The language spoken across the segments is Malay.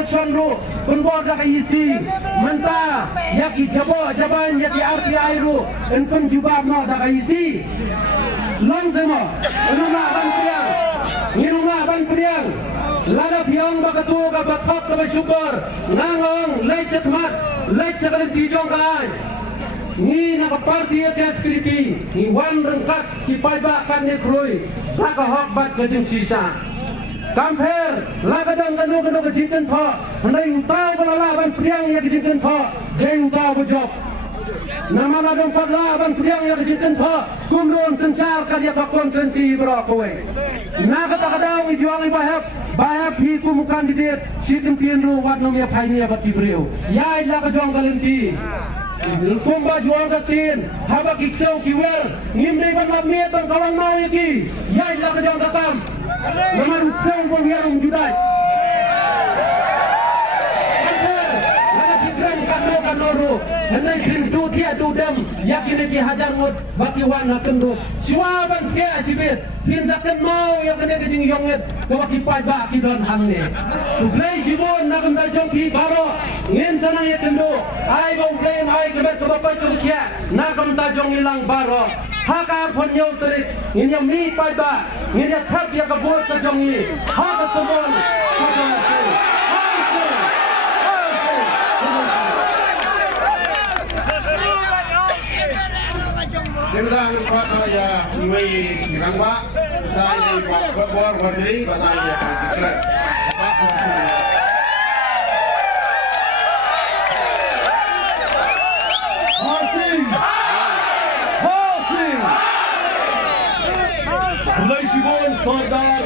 election ru kunbor da isi menta yaki jabo jaban yaki RTI ru enkum jubab no da isi long zemo unuma ban priang ngiruma ban priang lada piang bakatu ga bakhap ka syukur ngangong lecetmat lecet dijong kan ni na parti SPDP ni wan rengkat ki paiba kan ne kroi ka hok bat ke jing sisa Kampir, lagadang ganu kejinkan tho, hendak utau belalaban priang yang kejinkan tho, jeng utau bujok. Nama lagadang padlaban priang yang kejinkan tho, kumrun sencar karya konferensi berokoi. Nak kata-kata jual bahap hiku mukan didet, sitem tienru wat nomia painia bati beriu. Ya lagadang galanti. Kumba jual gatin, haba kiksau kiwer, ngimdai ban labniat ban kawan mau iki. Ya lagadang datam. Nomor usang pun yang judai. Ada pikiran kano, hendak pintu dia dudam, yakin dia hajar mud, baki wan kendu. Siwaban dia sibir, pinjakan mau yang kena kejing yonget, kewaki pajak kidon hangne. Tuklay sibon nak kendal jongki baro, ngin sana ya kendu. Ai bau klaim ai kebet kebapai tukia, nak kendal jong hilang baro. Haka pun yang terik, ini yang mi payba, ini yang thap yang kabut sejongi, haka semon, Kemudian kota ya, ini rangba, saya buat berdiri, saya dikira. Mulai sibon sardar,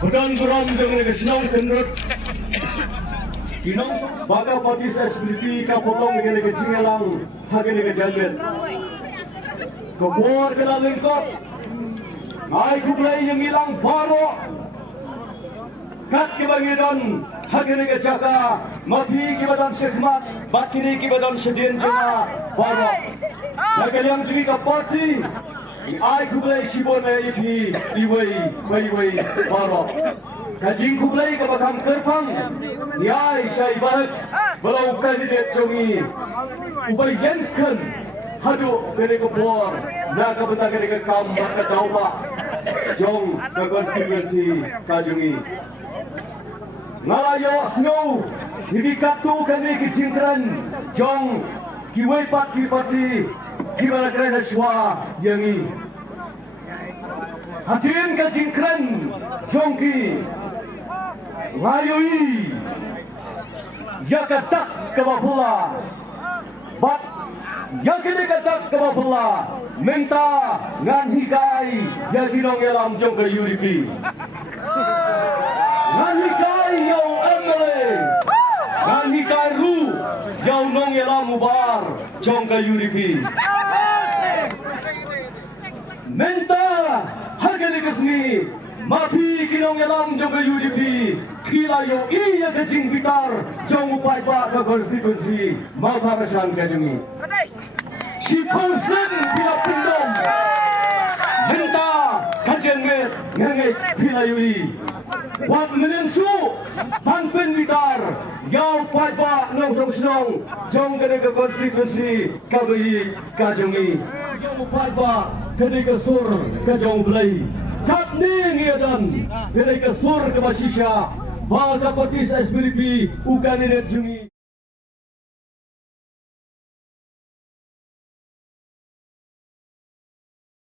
bergan beram dengan kesenang kendut. Kinong baka parti SPDP ka potong dengan kejingelang, hagen dengan jalbet. Kebuar kena lengkap, ai kublai yang hilang baro. Kat kebangidon, hagen dengan jaka, mati kibadan sekhmat, bakiri kibadan sedien jema baro. Hagen yang jadi ka parti. Ai kublai sibon ipi iwai baro. Kajing kublai ke bakam kerpang. Niai syai bahat belau kandidat jongi. Ubai Jensken hadu kene ke bor. Naga beta kene ke kam maka tauba. Jong ke konstituensi kajongi. Ngalayo snow hidi kaptu kene ke jingkran. Jong kiwai pat ki parti. Gimana kerana suara yang ini? Hadirin kejingkran jongki ngayui ya katak kebapula bat ya kini katak kebapula minta ngan hikai ya dinong elam jong ke UDP ngan hikai yau emele ngan hikai ru yau nong elam ubar jong ke UDP minta harga kesini mapi kinong elam jong ke UDP kila yo iya kejing bitar jong upai pak ke konstitusi mau harasan kejungi si pausen bila pindom minta kajian met ngengek bila yui wat menensu panpen bitar yau upai pak nong song senong jong ke konstitusi kabai kajungi jong upai pak kene ke sur kajong belai kat ni ngiadan kene ke sur ke basisha Baga parti SPDP ukan ini jungi.